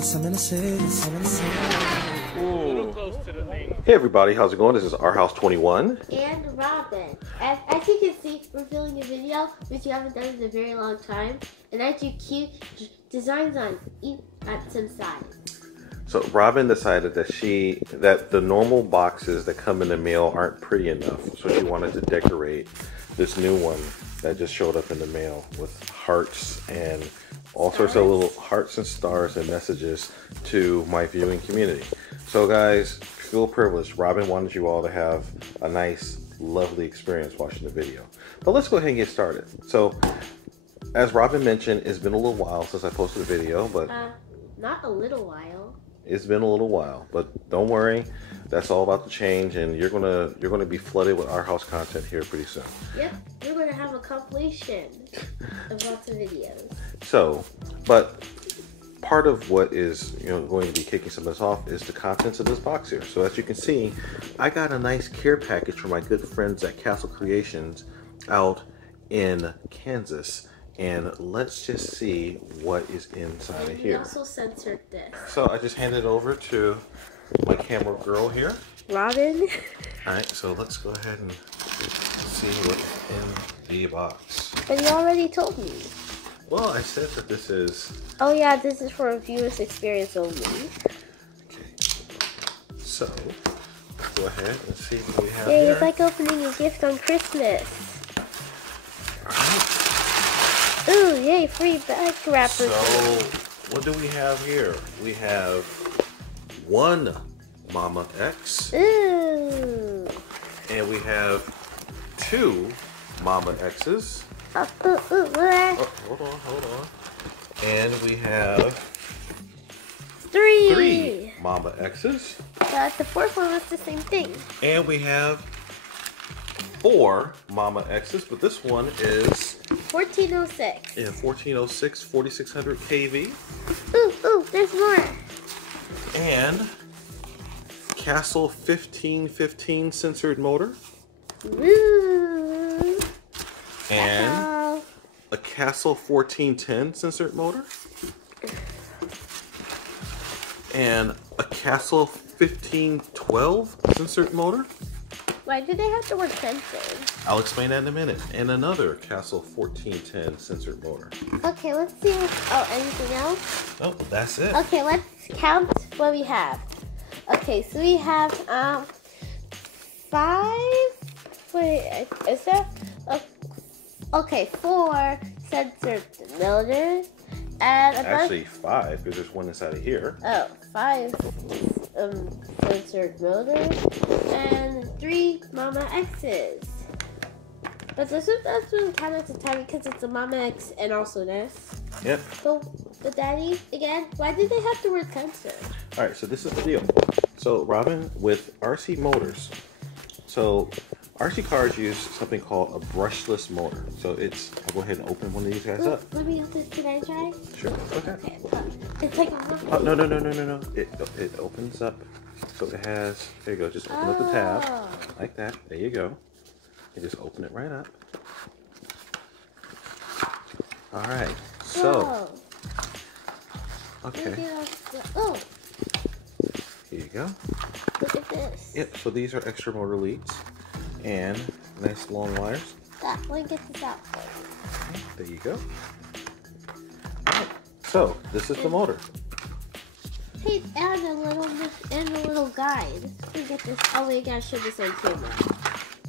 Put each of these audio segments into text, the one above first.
Hey everybody, how's it going? This is Our House 21. And Robin. As you can see, we're filming a video which you haven't done in a very long time. And I do cute designs on some sides. So Robin decided that the normal boxes that come in the mail aren't pretty enough. So she wanted to decorate this new one that just showed up in the mail with hearts and all sorts of little hearts and stars and messages to my viewing community. So guys, feel privileged. Robin wanted you all to have a nice, lovely experience watching the video. But let's go ahead and get started. So, as Robin mentioned, it's been a little while since I posted a video, but not a little while. It's been a little while, but don't worry, that's all about to change, and you're gonna be flooded with Our House content here pretty soon. Yep, you're gonna have a compilation of lots of videos. So, but part of what is going to be kicking some of this off is the contents of this box here. So as you can see, I got a nice care package from my good friends at Castle Creations out in Kansas. And let's just see what is inside of here. We also censored this. So I just handed it over to my camera girl here. Robin. Alright, so let's go ahead and see what's in the box. But you already told me. Well, I said that this is... Oh yeah, this is for a viewer's experience only. Okay. So, let's go ahead and see what we have Yay, here. it's like opening a gift on Christmas. Alright. Ooh, yay, free bag wrapper. So, what do we have here? We have one Mama X. Ooh. And we have two Mama X's. What? Oh, hold on. And we have three Mama X's. But the fourth one was the same thing. And we have four Mama X's, but this one is 1406. Yeah, 1406, 4600 kV. Ooh, there's more. And Castle 1515 censored motor. Ooh. And a Castle 1410 censored motor. And a Castle 1512 censored motor. Why do they have the word censored? I'll explain that in a minute. And another Castle 1410 censored motor. Okay, let's see. Anything else? Oh, that's it. Okay, let's count what we have. Okay, so we have 5. Wait, is there? Okay, 4 censored motors and actually 5 because there's one inside of here. Oh, 5 censored motors and 3 Mama X's. But this doesn't count as a time because it's a Mama X and also this. Yep. So the daddy again. Why did they have the word censored? All right, so this is the deal. So Robin, with RC motors, so RC cars use something called a brushless motor. So it's, I'll go ahead and open one of these guys up. Let me can I try? Sure. Okay. Okay. It's like oh, no. It opens up. So it has, there you go, just open up the tab. Like that. There you go. You just open it right up. Alright. So okay. Oh. Here you go. Look at this. Yep, so these are extra motor leads and nice long wires. Let me get this out for you. There you go. Right. So this is the motor. Hey, and a little guide. Let me get this. Oh, we gotta show this on camera.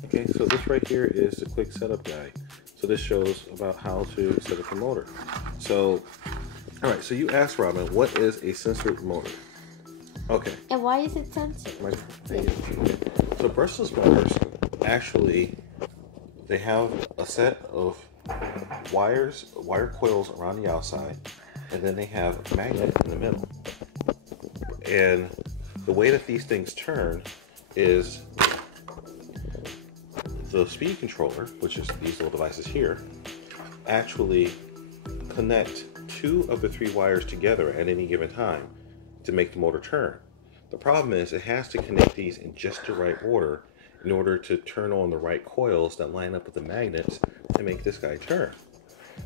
Okay, so this right here is the quick setup guide. So this shows about how to set up the motor. So, all right. So you asked Robin, what is a censored motor? Okay. And why is it censored? Okay. So brushless motors, actually, they have a set of wire coils around the outside, and then they have a magnet in the middle. And the way that these things turn is the speed controller, which is these little devices here, actually connect 2 of the 3 wires together at any given time to make the motor turn. The problem is it has to connect these in just the right order in order to turn on the right coils that line up with the magnets to make this guy turn.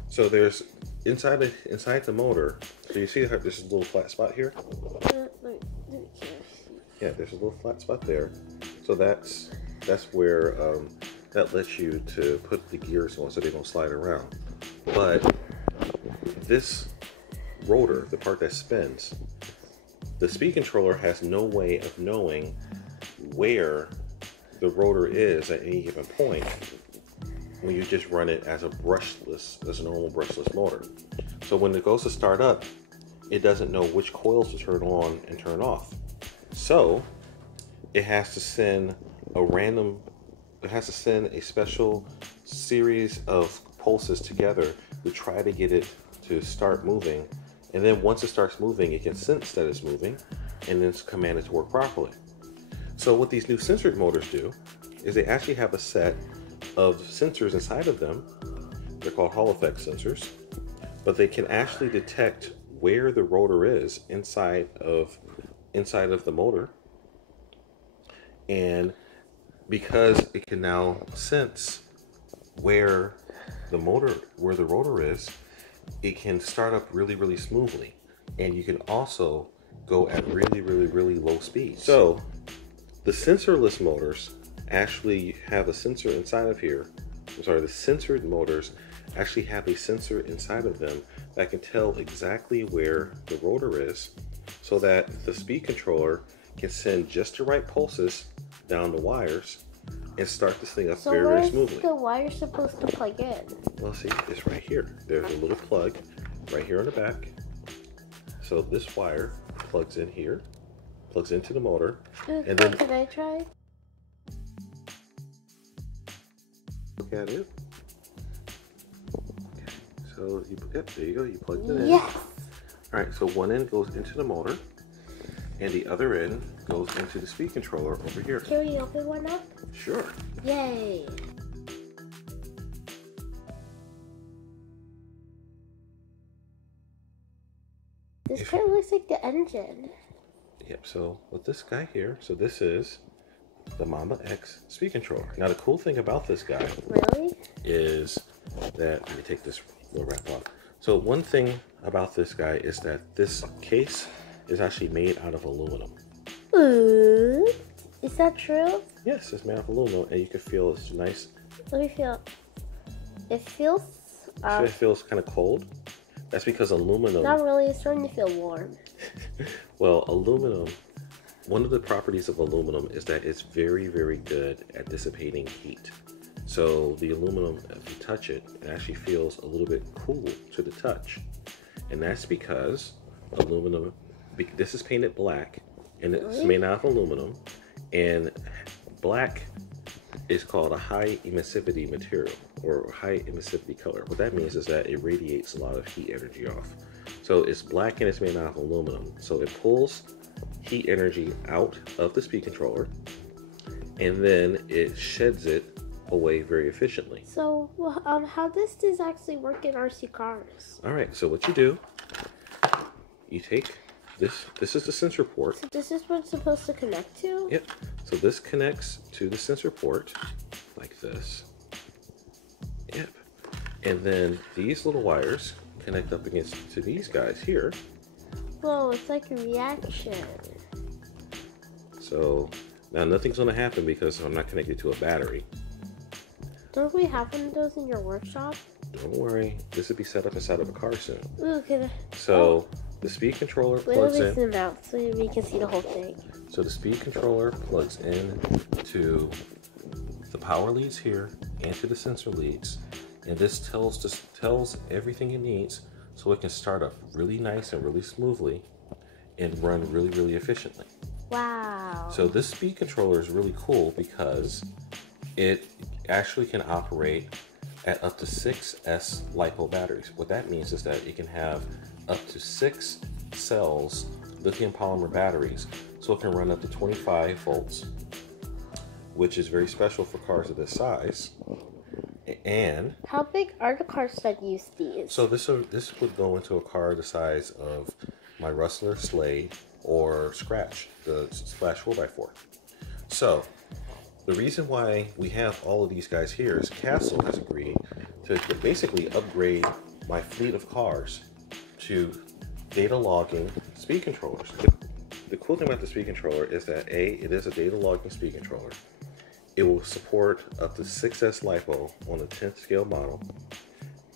So there's inside the motor, So you see how there's a little flat spot here? Yeah, there's a little flat spot there. So that's where that lets you to put the gears on so they don't slide around. But this rotor, the part that spins, the speed controller has no way of knowing where the rotor is at any given point when you just run it as a normal brushless motor. So when it goes to start up, it doesn't know which coils to turn on and turn off. So it has to send a special series of pulses together to try to get it to start moving. And then once it starts moving, it can sense that it's moving and then command it to work properly. So what these new sensored motors do is they actually have a set of sensors inside of them. They're called Hall effect sensors, but they can actually detect where the rotor is inside of the motor. And because it can now sense where the rotor is, it can start up really smoothly, and you can also go at really low speeds. So the sensorless motors actually have a sensor inside of here. The sensored motors actually have a sensor inside of them that can tell exactly where the rotor is, so that the speed controller can send just the right pulses down the wires and start this thing up very smoothly. So the wire supposed to plug in? Well, see, it's right here. There's a little plug right here on the back. So this wire plugs in here, plugs into the motor, and then can I try? Look at it. Okay. So there you go. You plugged it in. Yes. All right. So one end goes into the motor, and the other end goes into the speed controller over here. Can we open one up? Sure. Yay. This kind of looks like the engine. Yep. So with this guy here, so this is the Mamba X speed controller. Now the cool thing about this guy is that, let me take this little wrap off. So one thing about this guy is that this case is actually made out of aluminum. Ooh, is that true? Yes, it's made out of aluminum, and you can feel it's nice. Let me feel. It feels. It feels kind of cold. That's because aluminum. Not really. It's starting to feel warm. Well, aluminum. One of the properties of aluminum is that it's very good at dissipating heat. So the aluminum, if you touch it, it actually feels a little bit cool to the touch. And that's because aluminum, this is painted black, and it's made out of aluminum, and black is called a high emissivity material, or high emissivity color. What that means is that it radiates a lot of heat energy off. So it's black and it's made out of aluminum. So it pulls heat energy out of the speed controller, and then it sheds it away very efficiently. So, how does this actually work in RC cars? All right, so what you do, you take this is the sensor port. So this is what it's supposed to connect to? Yep. So this connects to the sensor port like this. Yep. And then these little wires connect up to these guys here. Whoa, it's like a reaction. So now nothing's going to happen because I'm not connected to a battery. Don't we have one of those in your workshop? Don't worry, this will be set up inside of a car soon. Ooh, So the speed controller plugs in. Zoom out so we can see the whole thing. So the speed controller plugs in to the power leads here and to the sensor leads, and this tells everything it needs so it can start up really nice and really smoothly and run really efficiently. Wow. So this speed controller is really cool because it actually can operate at up to 6 S LiPo batteries. What that means is that it can have up to 6 cells, lithium polymer batteries, so it can run up to 25 volts, which is very special for cars of this size. And how big are the cars that use these? So this would go into a car the size of my Rustler, Slade, or Scratch, the Splash 4x4. So the reason why we have all of these guys here is Castle has agreed to basically upgrade my fleet of cars to data logging speed controllers. The cool thing about the speed controller is that it is a data logging speed controller. It will support up to 6S LiPo on the 10th scale model,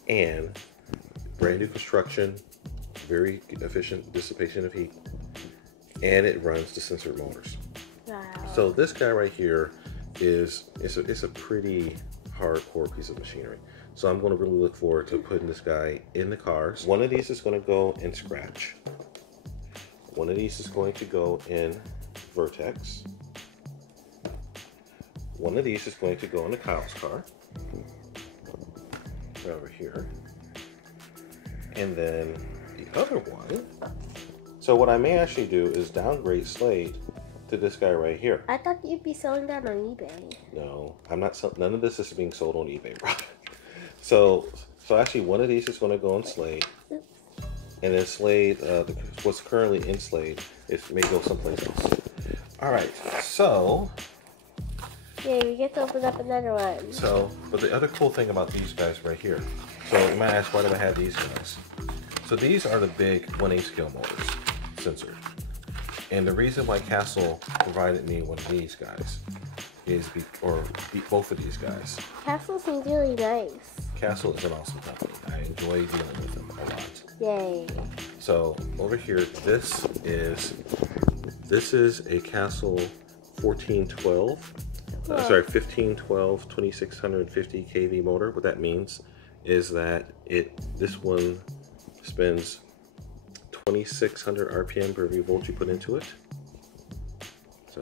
and brand new construction, very efficient dissipation of heat, and it runs the sensor motors. Wow. So this guy right here it's a pretty hardcore piece of machinery. So I'm going to really look forward to putting this guy in the cars. One of these is going to go in Scratch. One of these is going to go in Vertex. One of these is going to go in the Kyle's car. Right over here. And then the other one. So what I may actually do is downgrade Slade to this guy right here. I thought you'd be selling that on eBay. No, I'm not. None of this is being sold on eBay, bro. So actually, one of these is going to go in Slade, and then Slade, what's currently in Slade, may go someplace else. All right, so. Yeah, we get to open up another one. So, but the other cool thing about these guys right here. So you might ask, why do I have these guys? So these are the big 1/8 scale motors sensor. And the reason why Castle provided me one of these guys is, both of these guys. Castle seems really nice. Castle is an awesome company. I enjoy dealing with them a lot. Yay. So over here, this is a Castle 1412. 1512 2650 kV motor. What that means is that this one spends 2600 RPM per every volt you put into it. So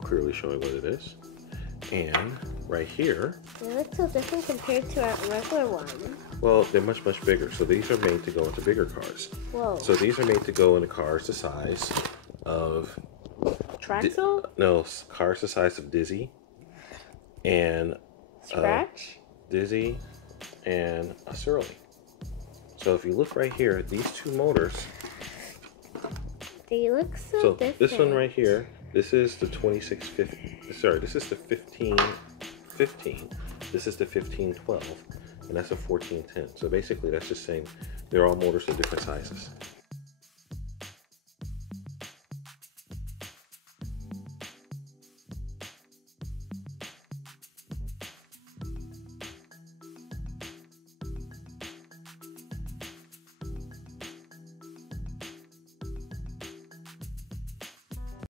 clearly showing what it is. And right here, It looks so different compared to our regular one. well, they're much bigger. So these are made to go into bigger cars. Whoa. So these are made to go into cars the size of Traxel? no, cars the size of Dizzy and Scratch? Dizzy and a Surly. So if you look right here, these two motors. They look so different. This one right here, this is the 2650. Sorry, this is the 1515. This is the 1512, and that's a 1410. So basically, that's just saying they're all motors of different sizes.